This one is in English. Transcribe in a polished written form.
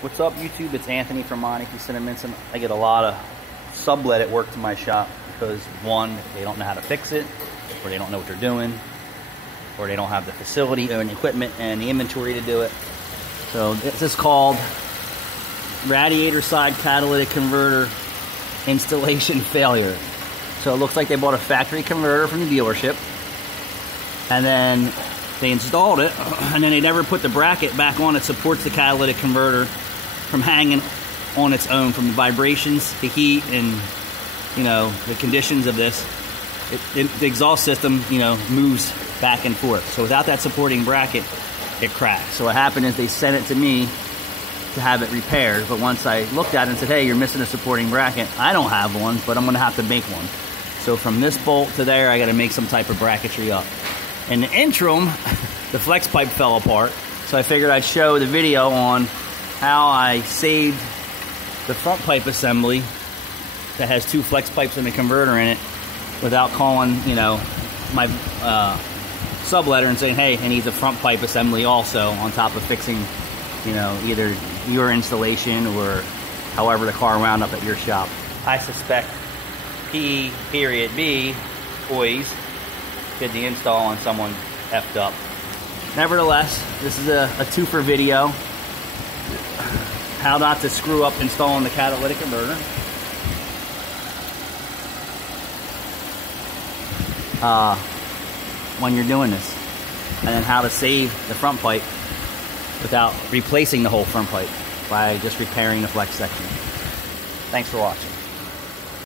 What's up, YouTube? It's Anthony from Monty Cinnamon. I get a lot of sublet at work to my shop because, one, they don't know how to fix it, or they don't know what they're doing, or they don't have the facility and the equipment and the inventory to do it. So this is called radiator side catalytic converter installation failure. So it looks like they bought a factory converter from the dealership, and then they installed it, and then they never put the bracket back on that supports the catalytic converter from hanging on its own from the vibrations, the heat, and the conditions of this. The exhaust system moves back and forth. So without that supporting bracket, it cracks. So what happened is they sent it to me to have it repaired, but once I looked at it and said, hey, you're missing a supporting bracket, I don't have one, but I'm going to have to make one. So from this bolt to there, I got to make some type of bracketry up. In the interim, the flex pipe fell apart, so I figured I'd show the video on how I saved the front pipe assembly that has two flex pipes and a converter in it without calling, my subletter and saying, hey, I need the front pipe assembly also on top of fixing, either your installation or however the car wound up at your shop. I suspect P.B. boys did the install and someone effed up. Nevertheless, this is a twofer video. How not to screw up installing the catalytic converter. When you're doing this. And then how to save the front pipe without replacing the whole front pipe by just repairing the flex section. Thanks for watching.